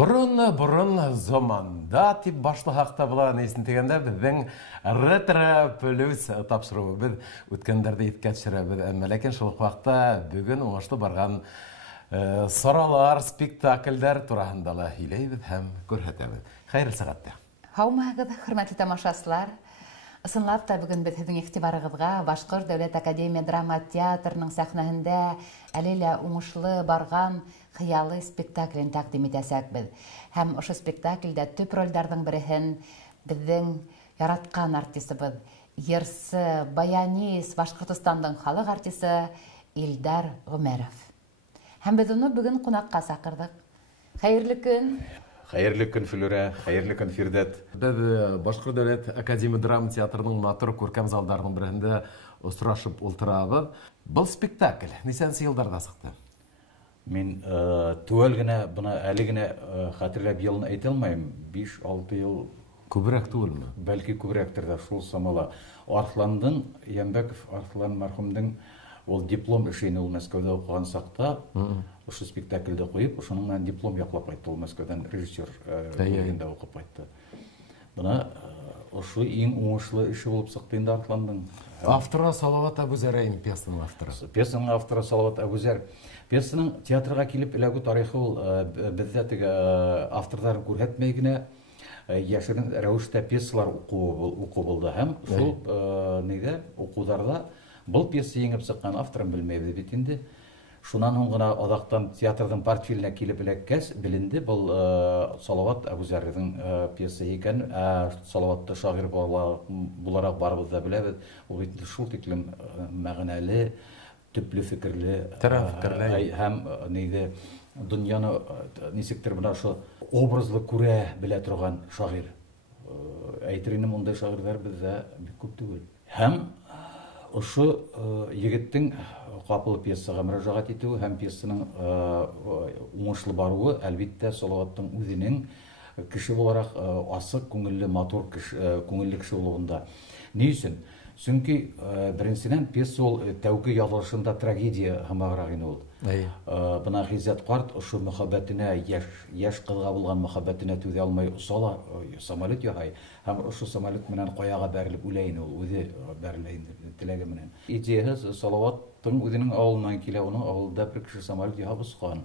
Бұрын заманда тип башлы хақта болған есін тегенде біздің ретро плюс тапшыруы біз өткендерді еткәтшірі біз әмәләкен шылық вақта бүгін оңашты барған соралар, спектакльдер турасындагы һөйләйбез һәм күрһәтәбез. Хәйрле сәгатьтә. Һаумыгыз, хөрмәтле тамашачылар. Ысынлап та бүгін біз һезнең игътибарыгызга Башкорт дәүләт академия драма театрының сәхнәһендә әлелә уңышлы барган хыялы спектаклен тәкъдим итәсәкбез. Һәм ошо спектакльдә төп рольләрнең берен безнең яраткан артистыбыз, йырсы, баянист, Башкортстандың халык артисты Илдар Гомәров. Һәм без уны бүген кунакка сакырдык. Хәерле көн. Хәерле көн Флүрә, хәерле көн Фирдәт. Без Башкорт дәүләт академия драма театрының матур күркәм залдарының берендә очрашып ултырабыз. Бұл спектакль нисәнче елларда сыкты? Мин түгел генә буны әле генә хәтерләп елын әйтә алмыйм. 5-6 ел Күбрәк түгелме? Бәлки күбрәктер дә шул самала. Арсландың, Ямбәков Арслан мәрхүмдең ул диплом эшен ул Мәскәүдә укыган сакта, ошо спектакльдә куеп, ошоның менән диплом яклап кайтты ул Мәскәүдән режиссер ролендә укып кайтты. Буна ошо иң уңышлы эше булып сыкты инде Арсландың. Авторы Салават Әбүзәр пьесаның авторы. Пьесаның авторы Салават Әбүзәр. Пьесаның театрга килеп эләгү тарихы ул бездә теге авторларын күрһәтмәй генә яшерен рәвештә пьесалар уку булды һәм шул нидә укуларда бұл пьеса еңеп сыккан авторын белмәйбез бит инде. Шуннан һуң гына адактан театрның портфеленә килеп эләккәч беленде, бұл Салават Әбүзәрнең пьеса икән. Салаватты шагыйрь буларак барыбыз да беләбез. Ул бит шул тиклем мәгънәле, төпле фикерле һәм нидә дөньяны нисектер бына шул образлы күрә белә торган шагыйрь. Әйтер инем, мондай шагыйрьләр бездә бик күп түгел. Һәм ошо егеттің капыл пьесага мөрәҗәгать итүе һәм пьесаның уңышлы баруы әлбиттә Салаваттың үзенең кеше буларак асык күңелле, матур күңелле кеше булуында. Ни өчен? Чөнки беренчедән пьеса ул тәүге язылышында трагедия һәммәгрәк ине ул. Бына Гиззәт карт ошо мөхәббәтенә, яшь кызга булган мөхәббәтенә түзә алмай усала самолет яһай һәм ошо самолет менән каяга бәрелеп үлә ине ул, үзе бәрелә инде теләге менән. Идеяһы Салаваттың үзенең авылыннан килә, уның авылда бер кеше самолет яһап ускан.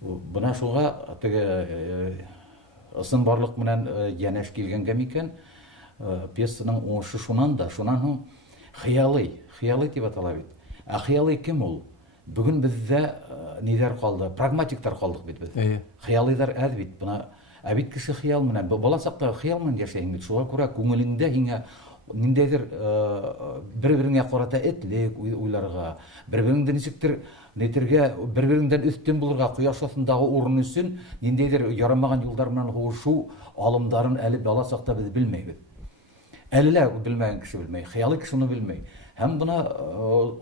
Бына шуга теге ысын барлык менән янәш килгәнгә микән пьесаның уңышы шуннан һуң хыялый дип атала бит. Ә хыялый кем ул? Бүген бездә ниләр калды? Прагматиктар калдык бит без. Хыялыйлар әз бит. Бuna бит кеше хыял менән, бала сакта хыял менән яшәйң бит. Шуңа күрә күңелеңдә һиңа ниндәйдер бер-береңә карата этлек уйларга, бер-береңдә ничектер нетергә, бер-береңдән өстен булырга, кояш астындагы урын өчен ниндәйдер ярамаган юллар менән хушу алымдарын әле бала сакта без белмәйбез. Әллә белмәгән кеше белмәй, хыялый кеше шуны белмәй. Һәм буна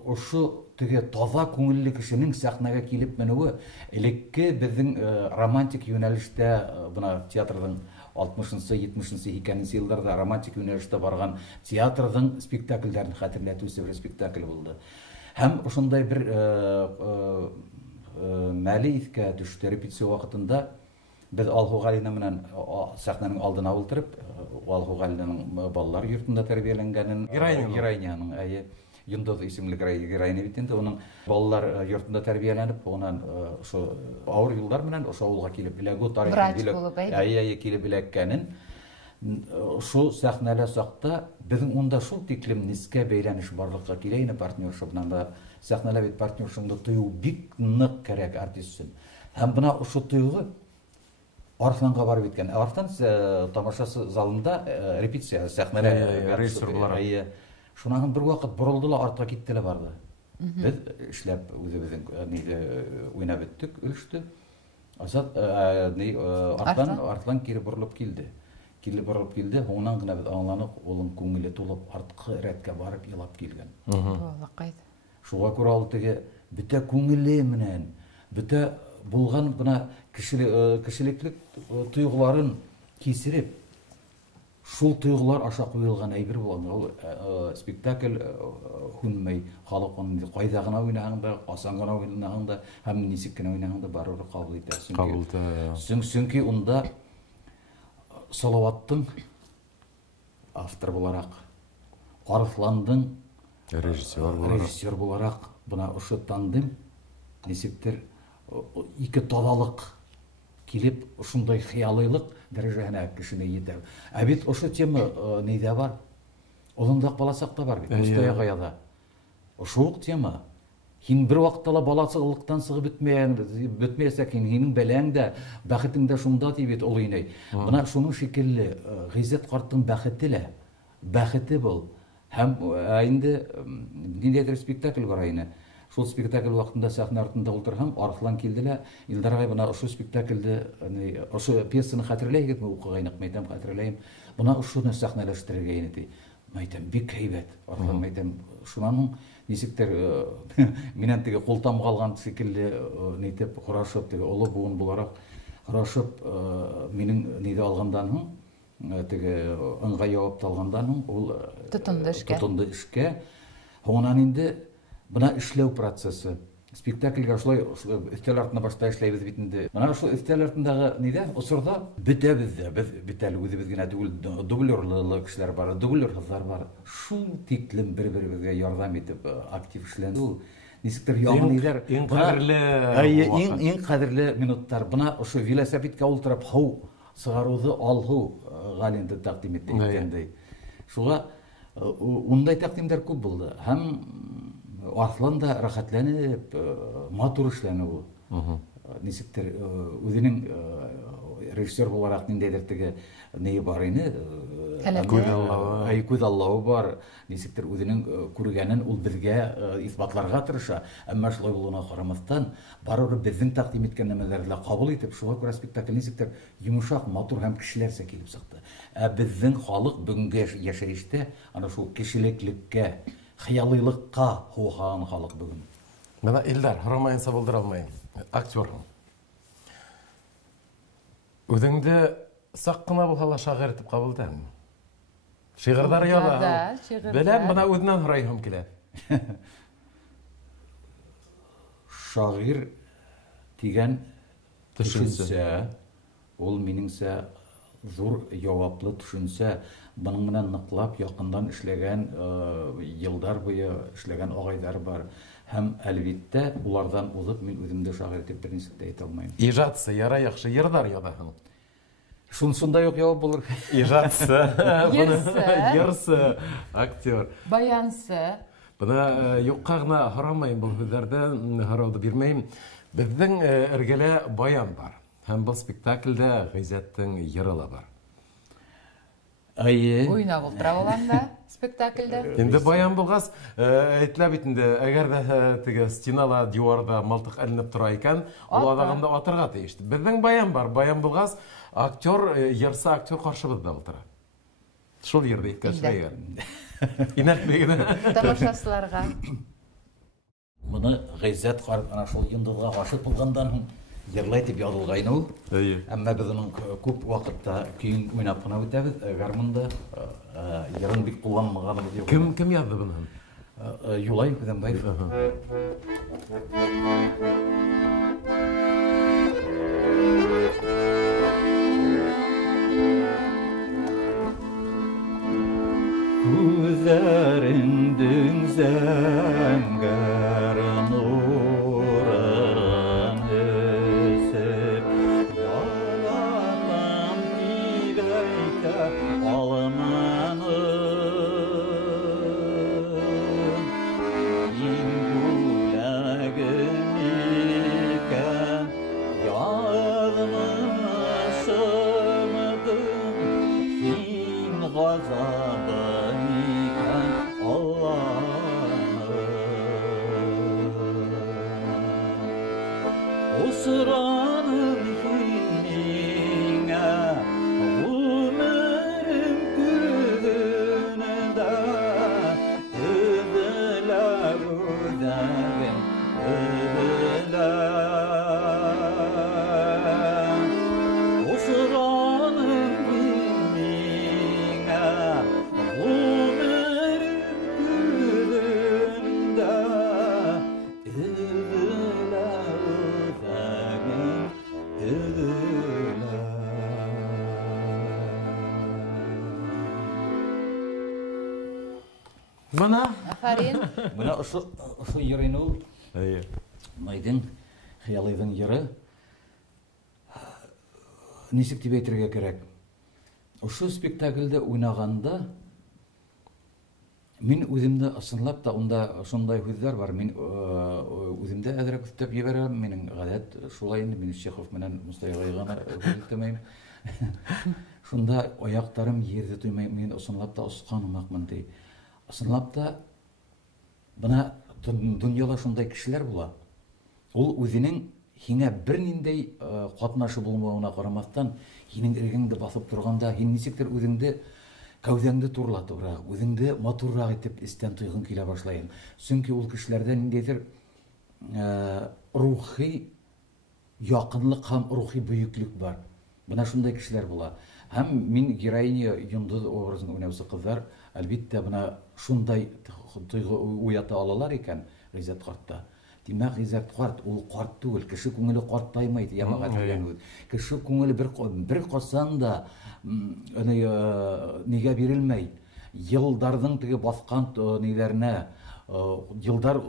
ошо теге таза күңелле кешенең сәхнәгә килеп менүе элекке безнең романтик юнәлештә буна театрның 60-нчы, 70-нчы, 80-нчы елларда романтик юнәлештә барган театрның спектакльләрен хәтерләтүче бер спектакль булды. Һәм ошондай бер мәле искә төште репетиция вакытында без Алхугалина менән сәхнәнең алдына ултырып, Алхугалинаның балалар йортында тәрбияләнгәнен, героиняның Йондоз исемле героиня бит инде, уның балалар йортында тәрбияләнеп, онан ошо авыр юллар менән ошо авылга килеп эләгү тарихи килеп эләккәнен ошо сәхнәлә сакта безнең унда шул тиклем нискә бәйләнеш барлыкка килә ине партнерша белән да сәхнәлә бит партнершыңды тыю бик нык кирәк артист өчен. Һәм бuna ошо тыюгы Арсланга барып иткән. Арслан тамаша залында репетиция сәхнәлә режиссер буларак. Шуннан бер вакыт борылдылар, артка киттеләр барды. Без эшләп үзебезнең уйнап беттек, өлештә. Азат Арслан кире борылып килде. Оннан гына без аңланык, улың күңеле тулып, арткы рәткә барып елап килгән. Шуңа күрә ул теге бөтә күңеле менән, бөтә булган бuna кешелеклек тойгыларын кисереп, шул тойгылар аша куелган әйбер булган. Ул спектакль хүнмәй халык аны кайда гына уйнаһаң да, асан гына уйнаһаң да, һәм ничек кенә уйнаһаң да барыбер кабул итәсең. Кабул итә. Чөнки унда Салаваттың автор буларак, Арысландың режиссер буларак бuna ошо тандым нисектер ике талалык килеп ушундай хыялыйлык дәрәҗәһенә кешене җитә. Ә бит ошо тема нидә бар? Улындак баласак та бар бит. Мустаягаяда. Ошо ук тема. Һин бер вакытта ла баласылыктан сыгып бетмәсәк, һинең бәләң дә, бәхетең дә шунда ди бит ул инәй. Бuna шуның шикелле Гыйззәт карттың бәхете лә, бәхете бул. Һәм инде ниндәйдер спектакль бар инде. Шул спектакль вакытында сәхнә артында утырһам, Арыслан килделәр. Илдар агай бuna ошо спектакльдә, ошо пьесаны хәтерләйгезме, укыгайнык, мәйтәм хәтерләйм. Бuna ошоны сәхнәләштерергә инде. Мәйтәм бик һәйбәт. Арыслан мәйтәм шуның нисектер минән теге култам калган шикелле нитеп хорашып, теге олы буын буларак хорашып минең нидә алгандан һуң теге ыңгай җавап алгандан һуң ул тотынды эшкә. Һуңнан инде бuna эшләү процессы. Спектакльгә шулай өстәл артына башта эшләйбез бит инде. Менә шул өстәл артындагы нидә? Усырда бетәбез дә, без битәл үзебез генә түгел, дублерлы кешеләр бар, дублер кызлар бар. Шул тиклем бер-беребезгә ярдәм итеп актив эшләнде. Ул нисектер яңа ниләр, иң кадерле минуттар. Бuna ошо велосипедка утырып һау сыгаруды алһу галинде тәкъдим иткәндәй. Шуга ундай тәкъдимдәр күп булды. Һәм Арыслан да рәхәтләнеп, матур эшләне ул. Нисектер үзенең режиссер буларак ниндәйдер теге нәй бар иде? Күз аллавы бар. Нисектер үзенең күргәнен ул безгә исбатларга тырыша. Әмма шулай булуына карамастан, барыбер безнең тәкъдим иткән нәмәләрне кабул итеп, шуңа күрә спектакль нисектер йомшак, матур һәм кешеләрсә килеп чыкты. Ә безнең халык бүгенге яшәештә аны шул кешелеклеккә, хыялыйлыкка хуган халык бүген. Менә Илдар, романса булдыра алмайм. Актер. Үзеңдә сак кына булса ла шагыйрь итеп кабул итәм. Шигырьләр яза. Беләм, бuna үзеннән һорайым килә. Шагыйрь дигән төшенсә, ул минеңсә зур җаваплы төшенсә. Буның менән ныклап якындан эшләгән елдар буе эшләгән агайлар бар. Һәм әлбиттә улардан узып мин үземдә шагыйрь итеп берничә дә әйтә алмыйм. Иҗатсы, яра яхшы йырдар язаһың. Шундай ук җавап булыр. Иҗатсы, йырсы, актер. Баянсы. Бuna юкка гына харамайм бу сүзләрдән харауды бирмәйм. Безнең эргәлә баян бар. Һәм бу спектакльдә Гыйззәттең йыры бар. Уйнап ултыра алганда спектакльдә. Инде баян булгас, әйтелә бит инде, әгәр дә теге стенала, диварда мылтык эленеп тора икән, ул адагында атырга тиеш. Безнең баян бар. Баян булгас, актер, йырсы актер каршыбызда ултыра. Шул йырда иткәшләгән. Инәтмәгән. Тамашачыларга. Моны Гыйззәт карт ана шул йындызга гашык булгандан һуң йырлай дип язылган ул. Әмма без аның күп вакытта көйн уйнап кына үтәбез. Гармонда йырын бик кулланмаганыбыз юк. Кем язды буны? Юлай Күзәнбаев. Күзләреңдең зәңгәр нурын эсеп, ялатам тигәйтә алманын. Син бүләгем икән, язмышымдың, син газабым икән, Аллаһым. Бына. Афарин. Бына ошо йырын ул. Әйе. Майдың хыялыйдың йыры. Нисек дип әйтергә кирәк? Ошо спектакльдә уйнаганда мин үземдә ысынлап та унда шундай һүзләр бар. Мин үземдә әзрәк үстәп ебәрәм. Минең гадәт шулай инде. Мин Чехов менән Мустафа гына үтәмәйм. Шунда аяктарым йөрде туймай. Мин ысынлап та оскан умакмын ди. Ысынлап та бына дөньяда шундай кешеләр була. Ул үзенең һиңә берниндәй катнашы булмавына карамастан, һинең иргәңдә басып торганда, һин нисектер үзеңдә кәүдәңде турлатыбрак, үзеңдә матуррак итеп истән тойгың килә башлайың. Чөнки ул кешеләрдә ниндидер рухи якынлык һәм рухи бөеклек бар. Бына шундай кешеләр була. Һәм мин героиня Йондыз образын уйнаучы кызлар, әлбиттә, бына шундай тойгы уята алалар икән Гыйззәт картта. Димәк, Гыйззәт карт ул карт түгел, кеше күңеле картаймый, ямагат дигән үз. Кеше күңеле бер касан да нигә бирелмәй. Йылдарның теге баскан ниләренә, йылдар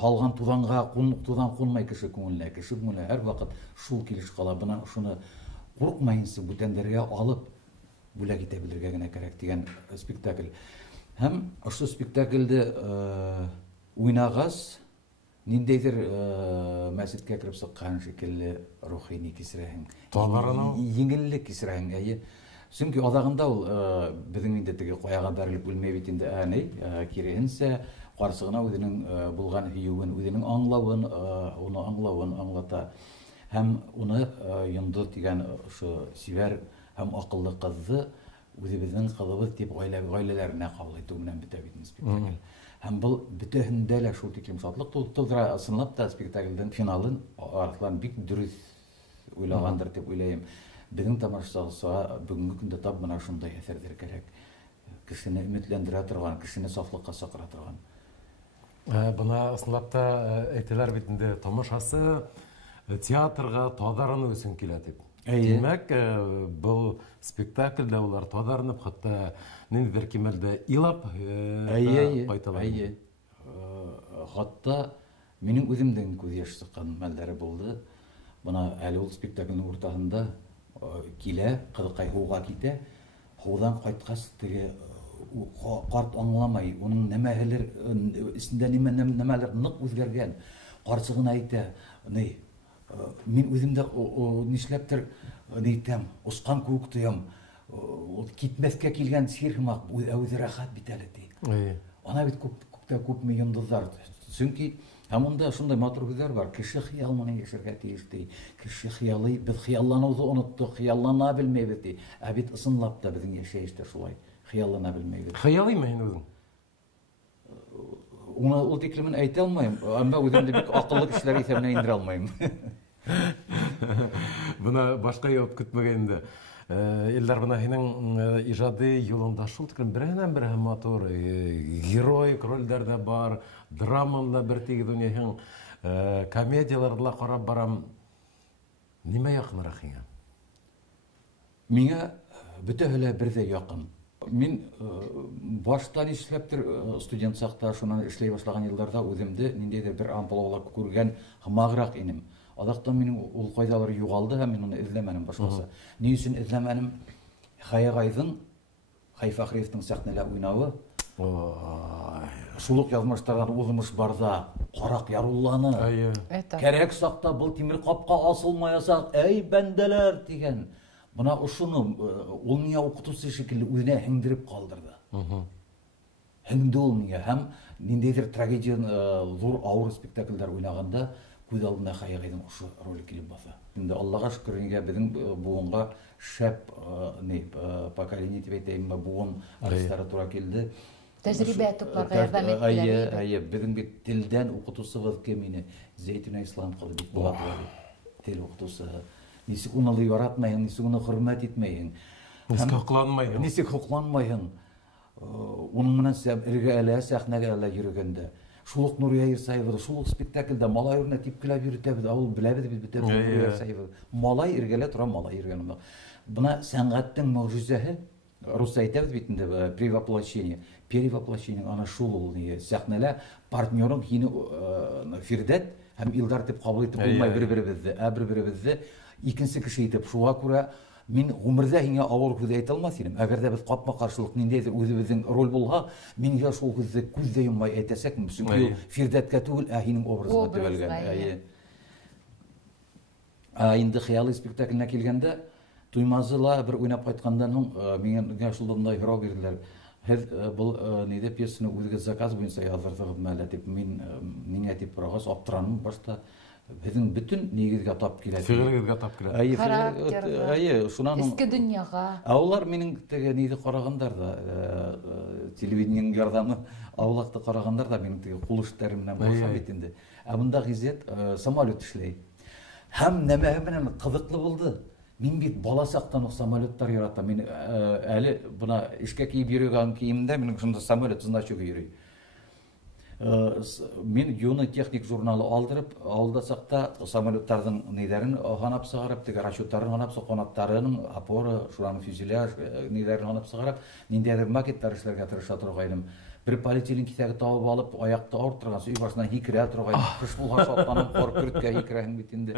халган тудан кунмай кеше күңеленә. Кеше күңеле һәр вакыт шул килеш кала. Бына шуны курыкмайынсы бүтәнләргә алып бүләк итә белергә генә кирәк дигән спектакль. Һәм ошо спектакльдә уйнагас ниндәйдер мәсҗидкә кирип сыккан шикелле рухи ни кисерәһең. Еңеллек кисерәһең. Әйе. Чөнки адагында ул безнең инде теге каяга бәрелеп үлмәй бит инде киресенчә карсыгына үзенең булган һөюен, үзенең аңлавын, уны аңлавын аңлата. Һәм уны Йондыз дигән ошо сибәр һәм акыллы кызны үзебезнең кызыбыз дип гаиләләренә кабул итү белән бетә бит спектакль. Һәм бу бөтенләй дә шул тиклем шатлык тудыра. Ысынлап та спектакльдән финалын артлан бик дөрес уйлагандыр дип уйлыйм. Безнең тамашачыларга бүгенге көндә тап бына шундай әсәрләр кирәк. Кешене өметләндерә торган, кешене сафлыкка чакыра торган. Бына ысынлап та әйтәләр бит инде тамашасы театрга тадарыну өчен килә дип. Димәк, бұл спектакльдә улар тадарынып, хатта ниндидер кимәлдә илап кайталар. Хатта минең үземдән күз яшь сыккан мәлдәре булды. Бына әле ул спектакльнең уртасында килә, кызыкай һуга китә. Һудан кайткач, теге карт аңламай, уның нәмәләр исендә нәмәләр нык үзгәргән. Карсыгына әйтә, ни мин үземдә нишләптер әйтәм, оскан күк тоям, китмәскә килгән сирхмак, үзе рәхәт бит әле ди. Ана бит күпме йондызлар. Чөнки һәм шундай матур һүзләр бар. Кеше хыял менән яшәргә тиеш ди. Кеше хыялый, без хыяллануны оныттык, хыяллана белмәйбез ди. Ә бит ысынлап та безнең яшәештә шулай. Хыяллана белмәйбез. Хыялыймы һин үзең? Уны ул тиклемен әйтә алмыйм. Әмма үземдә бик акыллы кешеләр исәбенә индерә алмыйм. Бuna başka yok kütmegende. Iller buna һинең ижады юлында шул тиклем береннән-бер матур героик рольләрдә бар, драмалар бер тиге дөньяның комедияларда карап барам. Нимә якынрак һиңа? Миңа бөтәһе бердә якын. Мин башта нишләптер студент сакта шуны эшләй башлаган елларда үземдә ниндидер бер амплуалар күргән хымаграк инем. Адактан минем ул кайдалар югалды һәм мин уны эзләмәнем башкасы. Ни өчен эзләмәнем? Хайгайдың Хайфахриевның сәхнәлә уйнавы. Шулык язмыштардан узмыш барда карак ярулланы. Кәрәк сакта был тимер капка асылмаясак, әй бәндәләр дигән. Бuna ошуны ул миңа укытучы шикелле үзенә һеңдереп калдырды. Һеңде ул миңа һәм ниндидер трагедия зур авыр спектакльләр уйнаганда күз алдына Хайгайдың ошо роль килеп баса. Инде Аллага шөкер, безнең буынга шәп поколение дип әйтәм, буын артистлары туры килде. Тәҗрибә тупларга ярдәм иттеләр. Әйе, безнең бит телдән укытучыбыз кем ине? Зәйтүнә Ислам кызы бит була. Тел укытучысы. Нисек уны яратмайың, нисек уны хөрмәт итмәйң. Нисек хукланмайың. Нисек хукланмайың. Уның менән иргәлә сәхнәгә йөргәндә. Шулык Нурия Ирсаева, шулык спектакльдә малай үрнә типкеләп йөртәбез, ул беләбез бит бит Нурия Ирсаева. Малай иргәлә тора, малай йөргән. Бuna сәнгатьнең мөгъҗизәһе русса әйтәбез бит инде превоплощение, перевоплощение ана шул ул сәхнәлә партнерың һине Фирдәт һәм Илдар дип кабул итеп булмай бер-беребезне, бер-беребезне икенче кеше итеп. Шуңа күрә мин гомердә һиңа авыр һүз әйтә алмас идем. Әгәр дә без капма-каршылык ниндәйдер үзебезнең роль булһа, мин я шул һүзне күздә йоммай әйтәсәкмен, чөнки Фирдәткә түгел, һинең образыңа төбәлгән. Инде хыялый спектакленә килгәндә, Туймазыла бер уйнап кайткандан һуң миңа шулдай һорау бирделәр. Һез бул ниндә пьесаны үзегез заказ буенча яздырдыгызмы әллә дип, мин нигә дип сорагас, аптыраным башта. Безнең бөтен нигезгә тап килә. Фигылегезгә тап килә. Шунан Иске дөньяга. Алар минең теге ниде карагандар да, телевидениең ярдәме аулакта карагандар да минең теге кул эшләре менән булса бит инде. Монда гизет самолет эшләй. Һәм нәмә белән кызыклы булды. Мин бит бала сактан ук самолеттар яратам. Мин әле буна эшкә киеп йөргән киемдә минең шунда самолет значогы йөри. Мин юны техник журналы алдырып, алда сакта самолеттарның нидәрен ханап сыгарып, теге расчетларын ханап, канаттарының опора, шуларның фюзеляж нидәрен ханап сыгарып, ниндәйдер макеттар эшләргә тырыша торгайным. Бер полиэтилен кисәге табып алып, аякта авырып торган, үй башына хикрә торгайным. Кыш булгач атланып кар көрткә хикрәһен бит инде.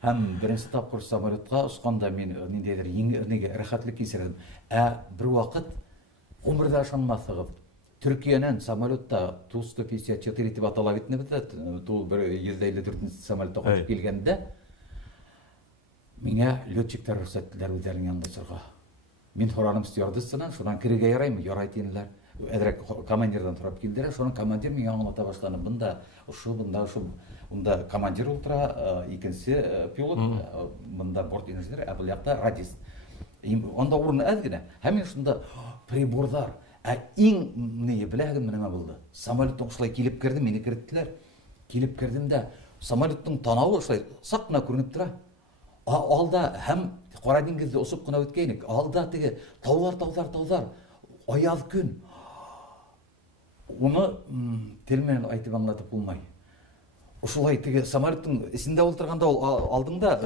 Һәм беренче тапкыр самолетка усканда мин ниндәйдер еңгә рәхәтлек кисердем. Бер вакыт гомердә ышанмассыгыз. Türkiye'nin samolyotta Tu-154 diye atala bitmedi de Tu-154 samolyotta kaçıp gelgende mine lötçikler rühsattiler özlerinin yanında sırğa. Min soranım stewardessından şunan kirege yarayım, yaraytınlar. Edrek komandirden turap geldiler, şunun komandir min anlata başlanım. Bunda bunda komandir ultra, ikincisi pilot, bunda bort inженер, bu yakta radist. Onda orunu ezgine. Hemen şunda pribordlar. Иң не беләгем менә булды. Самолеттың шулай килеп керде, мине керттеләр. Килеп кердемдә, самолеттың танавы шулай сакна күренеп тора. Алда һәм Кара диңгезде усып кына үткәйник. Алда теге таулар, аяз көн. Уны тел менән айтып аңлатып булмай. Ушулай теге самолеттың исендә ултырганда алдыңда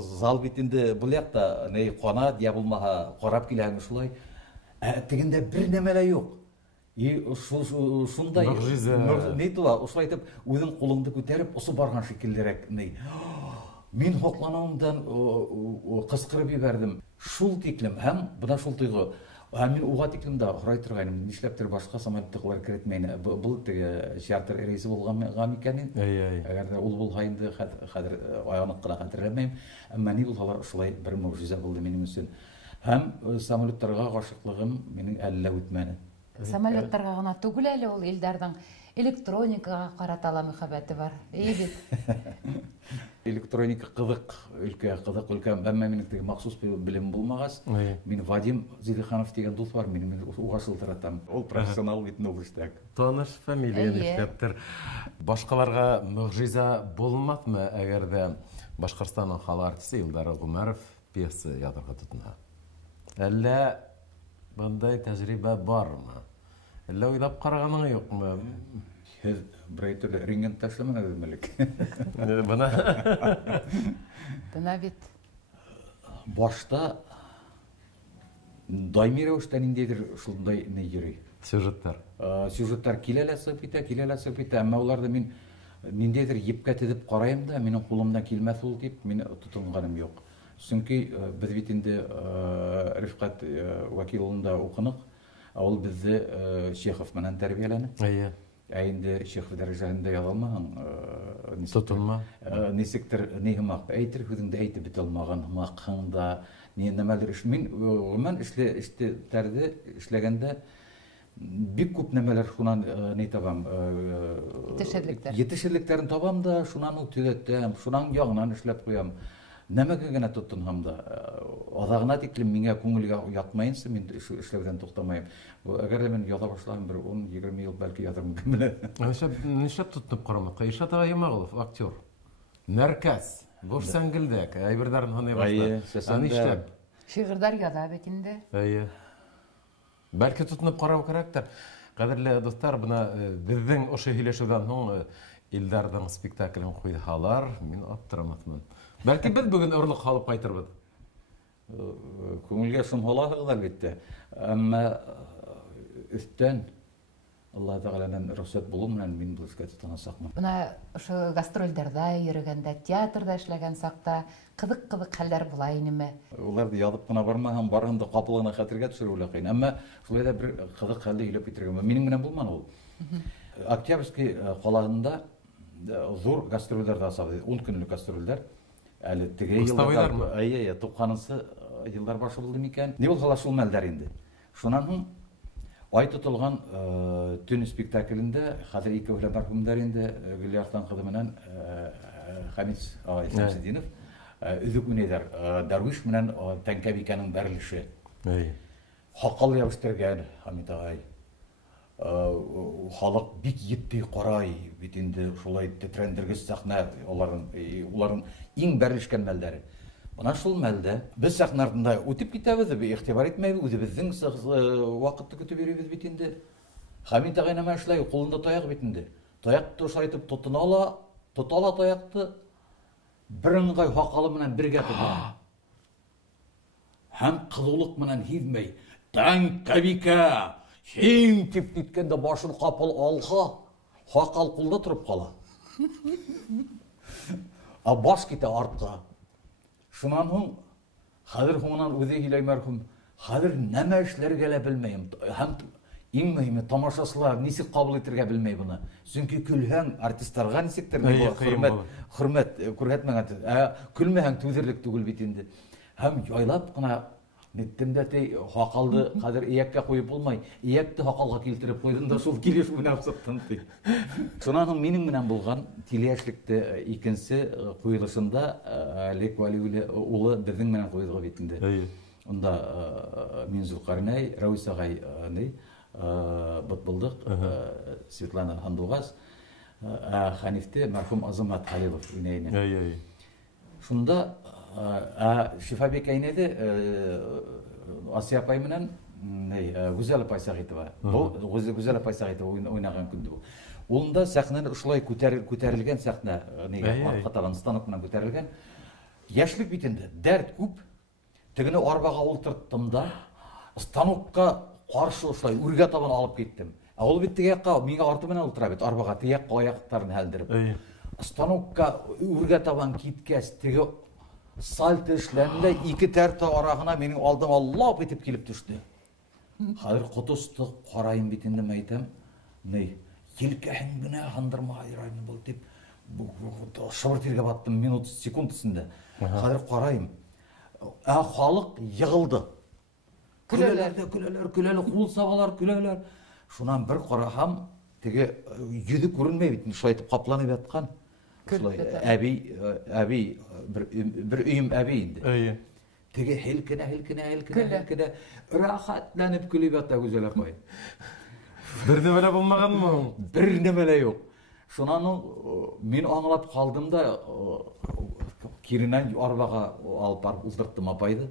зал битендә бу якта не канат я булмаһа карап киләм шулай. Тегендә бер нәмә дә юк. Шундай не тула, ушулай итеп үзең кулыңды күтәреп усып барган шикеллерәк не. Мин хоклануымдан кыскырып ибәрдем. Шул тиклем һәм бuna шул тойгы. Мин уга тиклем дә хорай торгайным. Нишләптер башка самолеттыклар керетмәйне. Бу теге чартер рейсы булган икән. Әгәр дә ул булһа инде хәзер аянык кына хәтерләмәйм. Әмма ни булсалар шулай бер мөгъҗиза булды минем өчен. Һәм самолеттарга гашыклыгым минең әллә үтмәде. Самолеттарга гына түгел әле ул Илдарның электроникага карата мөхәббәте бар. Бит. Электроника кызык, өлкә, әмма минең теге махсус белем булмагас, мин Вадим Зилиханов дигән дус бар, мин уга шылтыратам. Ул профессионал бит новыштак. Таныш фамилия нишләптер. Башкаларга мөгъҗиза булмасмы, әгәр дә Башкортстанның халык артисты Илдар Гумаров пьеса язарга тотына? Әллә бындай тәҗрибә бармы? Әллә уйлап караганың юкмы? Һез брейтер ринген ташламагыз мелек. Бына бит. Башта даими рәвештә ниндидер шундай не йөри. Сюжеттар киләләсе бит, әмма уларда мин ниндидер епкә тедеп караем да, минең кулымдан килмәс ул дип, мин тотынганым юк. Чөнки без бит инде Рифкат вәкил улында укынык, ул безне Чехов менән тәрбияләне. Инде Чехов дәрәҗәсендә язылмаган тотынма. Нисектер нигъмак әйтер һүзеңдә әйтеп бит алмаган хакында нәмәдер эш. Мин гомумән эшләгәндә бик күп нәмәләр шуннан не табам. Yetişirliklerin табам да, шуннан ул төзәтәм, шуннан ягынан эшләп куям. Нәмәгә генә тотынһам да, адагына тиклем миңа күңелгә ятмаенча мин эшләүдән туктамаем. Әгәр дә мин яза башласам, бер 10-20 ел бәлки язармын кемле. Нишләп тотынып карамакка? Ишат Аймагылов, актер. Нәркәс, буш сәнгелдәк, әйберләрен һанай башлады. Нишләп? Шигырьләр яза бит инде. Бәлки тотынып карау кирәктер. Кадерле достар, бuna безнең ошо һөйләшүдән соң Илдарның спектаклен куйдылар, мин аптыраматмын. Бәлки без бүген орлык халып кайтырбыз. Күңелгә шомһалаһығыҙ әлбиттә. Әммә өҫтән Алла Тәғәләнән рөхсәт булыу менән мин был эшкә тотонасаҡмын. Бына ошо гастролдәрҙә йөрөгәндә, театрда эшләгән саҡта ҡыҙыҡ хәлдәр була инеме? Уларҙы яҙып ҡына бармаһам, барыһын да ҡапыл ғына хәтергә төшөрөп уйлайым. Әммә шулай да бер ҡыҙыҡ хәлде һөйләп китергә. Минең менән булманы ул. Октябрьский ҡалаһында зур гастролдәрҙе асабыҙ, 10 көнлөк гастролдәр. Әле теге йылдар, 90-нчы йылдар башы булды микән? Ни булһа ла шул мәлдәр инде. Шунан һуң ай тотылған төн спектаклендә хәзер икәүләп мәрхүмдәр инде Гөлия Арслан кызы менән Хамис Шәмсетдинов өзек уйнайҙар. Дәрвиш менән Тәңкәбикәнең бәрелеше. Һаҡал ябыштырган Хамит ағай. Халыҡ бик етди ҡарай бит инде шулай тетрәндергес сәхнә, уларның иң бәрелешкән мәлдәре. Бына шул мәлдә без сәхнә артында үтеп китәбез, иғтибар итмәйбез, үҙебеҙҙең ваҡытты көтөп йөрөйбөҙ бит инде. Хамит ағай нәмә эшләй, ҡулында таяҡ бит инде. Таяҡты шулай итеп тота ла таяҡты, бер ыңғай һаҡалы менән бергә тота. Һәм ҡыҙыулыҡ менән һиҙмәй, Тәңкәбикә, һин тип киткәндә башын ҡапыл алһа, һаҡал ҡулда тороп ҡала. Баш китә артҡа. Шунан һуң, хәҙер һуңынан үҙе һөйләй мәрхүм, хәҙер нәмә эшләргә лә белмәйем. Һәм иң мөһиме, тамашасылар нисек ҡабул итергә белмәй быны. Сөнки көлһәң, артисттарға нисектер хөрмәт күрһәтмәгән. Көлмәһәң түҙерлек түгел бит инде. Һәм яйлап ҡына Неттем дә һаҡалды хәҙер эйәккә ҡуйып булмай, эйәкте һаҡалға килтереп ҡуйҙым да шул килеш менән сыҡтым. Шунан һуң минең менән булған телеәшлекте икенсе ҡуйылышында Лек Вәли улы беҙҙең менән ҡуйҙы бит инде. Унда мин Зөлҡарнәй, Рәүис ағай быт булдыҡ, Светлана Һандуғас, Хәнифте мәрхүм Азамат Халилов уйнай. Шунда Шифабек әйнәде Асия апай менән Гүзәл апай Сәғитова. Гүзәл апай Сәғитова уйнаған көндө бу. Улында сәхнәне ошолай күтәрелгән сәхнә, артҡа табан станок менән күтәрелгән. Йәшлек бит инде, дәрт күп. Тегене арбаға ултырттым да, станокка ҡаршы ошолай үргә табан алып киттем. Ул бит теге яҡҡа миңә арты менән ултыра бит, арбаға теге яҡҡа аяҡтарын һәлдереп. Станокка үргә табан киткәс, теге сальт эшләнде, ике тәртә арағына минең алдыма лап итеп килеп төштө. Хәҙер ҡотосто ҡарайым бит инде мәйтәм. Елкәһен генә һандырма айрайым был тип шыбыр тиргә баттым минут секунд эсендә. Хәҙер ҡарайым. Халыҡ йығылды. Көләләр, ҡул сабалар, көләләр. Шунан бер ҡараһам, теге йөҙө күренмәй бит, шулай итеп ҡапланып ятҡан. Әбей, bir өйім әбей инде. Теге һелкенә, рәхәтләнеп көлөп ята Гүзәл апай. Бер нәмә лә булмағанмы? Бер нәмә лә юҡ. Шунан мин аңлап ҡалдым да, киренән арбаға алып барып ултырттым апайды.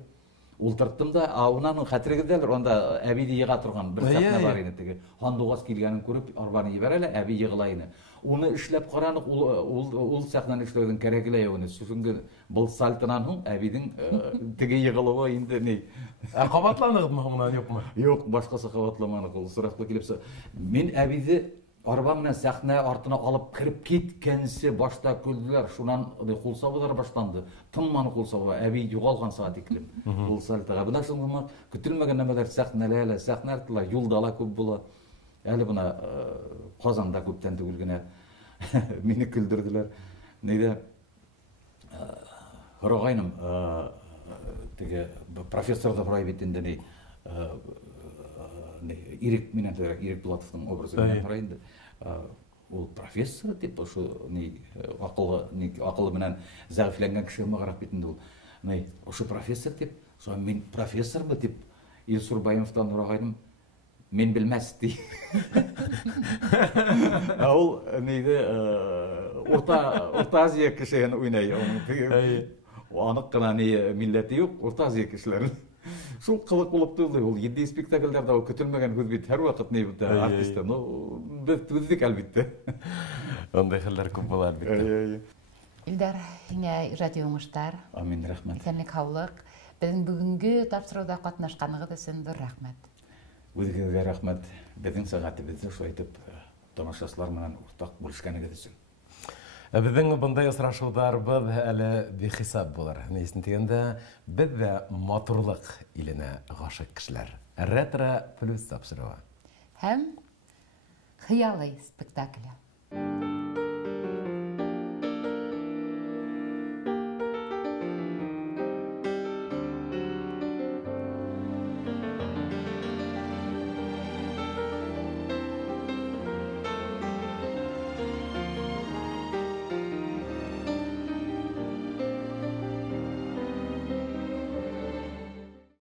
Ултырттым да, унан хәтерегеҙҙәлер, онда әбейҙе йыға торған бер сәхнә бар ине теге. Һандуғас килгәнен күреп, арбаны ебәрә лә, әбей йығыла ине. Уны эшләп ҡараныҡ, ул сәхнәне эшләүҙең кәрәге лә юҡ ине. Шуңғы был сальтынан һуң әбейҙең теге йығылыуы инде ни. Ҡабатланығыҙмы һуңынан, юҡмы? Юҡ, башҡаса ҡабатламаныҡ. Ул сыраҡлы килеп, мин әбейҙе арба менән сәхнә артына алып кирип киткәнсе башта көлдөләр. Шунан ҡулсабыҙар башланды. Тынманы ҡулсабы. Әбей юғалған саат иклем. Ул сальтаға. Бына шуңғы көтөлмәгән нәмәләр сәхнәлә лә, сәхнә артыла, юлда ла күп була. Әле бына Ҡазанда күптән түгел генә мине көлдөрҙөләр. Нейҙә һорағайным, теге профессорҙы һорай бит инде ни Ирек менән Ирек Булатовтың образы менән һорай инде. Ул профессор тип, ошо аҡылы менән зәғифләнгән кеше мағараҡ бит инде ул. Ошо профессор тип, мин профессормы тип Илсур Байымовтан һорағайным. Мин белмәс ти. Ул нейҙе Урта Азия кешеһен уйнай. Аныҡ ҡына милләте юҡ, Урта Азия кешеләрен. Шул ҡыҙыҡ булып тойолдо. Ул 7 спектаклдәрҙә көтөлмәгән һүҙ бит һәр ваҡыт ни бит артистта. Беҙ түҙҙек әлбиттә. Ондай хәлдәр күп була әлбиттә. Илдар, һиңә ижади уңыштар. Амин, рәхмәт. Исәнлек, һаулыҡ. Безнең бүгенге тапшыруда катнашканыгыз өчен зур рәхмәт. Үзегезгә рәхмәт. Безнең сәгатебезне шулай итеп тамашачылар менән уртак бүлешкәнегез өчен. Безнең бундай очрашуларыбыз әле бихисап булыр. Нисен дигәндә, без дә матурлык иленә гашык кешеләр. Ретро плюс тапшыруы. Һәм хыялый спектакле.